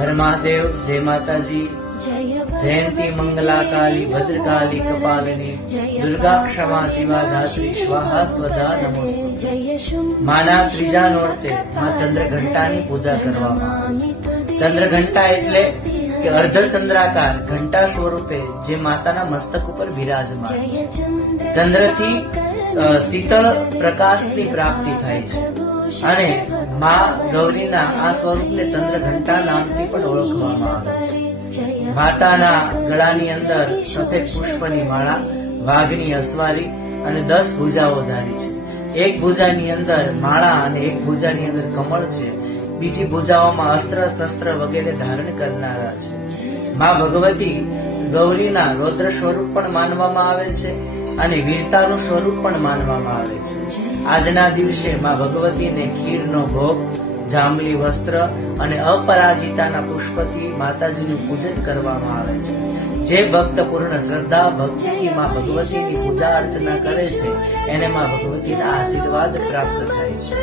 હર મહાદેવ, જય માતાજી, જયંતી મંગલા કાલી ભદ્રકાલી કપાલિની દુર્ગા ક્ષમા શિવા ધાત્રી સ્વાહા સ્વધા નમોસ્તુતે। માના ત્રીજા નોરતે માં ચંદ્રઘંટાની પૂજા કરવામાં આવે છે। ચંદ્રઘંટા એટલે કે અર્ધચંદ્રાકાર ઘંટા સ્વરૂપે જે માતાના મસ્તક ઉપર બિરાજમાન છે। ચંદ્રથી શીતળ પ્રકાશની પ્રાપ્તિ થાય છે અને મા ગૌરીના આ સ્વરૂપને ચંદ્રઘંટા નામથી પણ ઓળખવામાં આવે છે। માતાના ગળાની અંદર સફેદ પુષ્પની માળા, વાઘની અસવારી અને 10 ભુજાઓ ધારી છે। એક ભુજાની અંદર માળા અને એક ભુજાની અંદર કમળ છે। બીજી ભુજાઓમાં અસ્ત્ર શસ્ત્ર વગેરે ધારણ કરનારા છે। મા ભગવતી ગૌરીના રૌદ્ર સ્વરૂપ પણ માનવામાં આવે છે અને વીરતાનું સ્વરૂપ પણ માનવામાં આવે છે। આજના દિવસે મા ભગવતીને ખીરનો ભોગ, જાંબલી વસ્ત્ર અને અપરાજિતાના પુષ્પથી માતાજીનું પૂજન કરવામાં આવે છે। જે ભક્ત પૂર્ણ શ્રદ્ધા ભક્તિથી મા ભગવતીની પૂજા અર્ચના કરે છે એને મા ભગવતીના આશીર્વાદ પ્રાપ્ત થાય છે।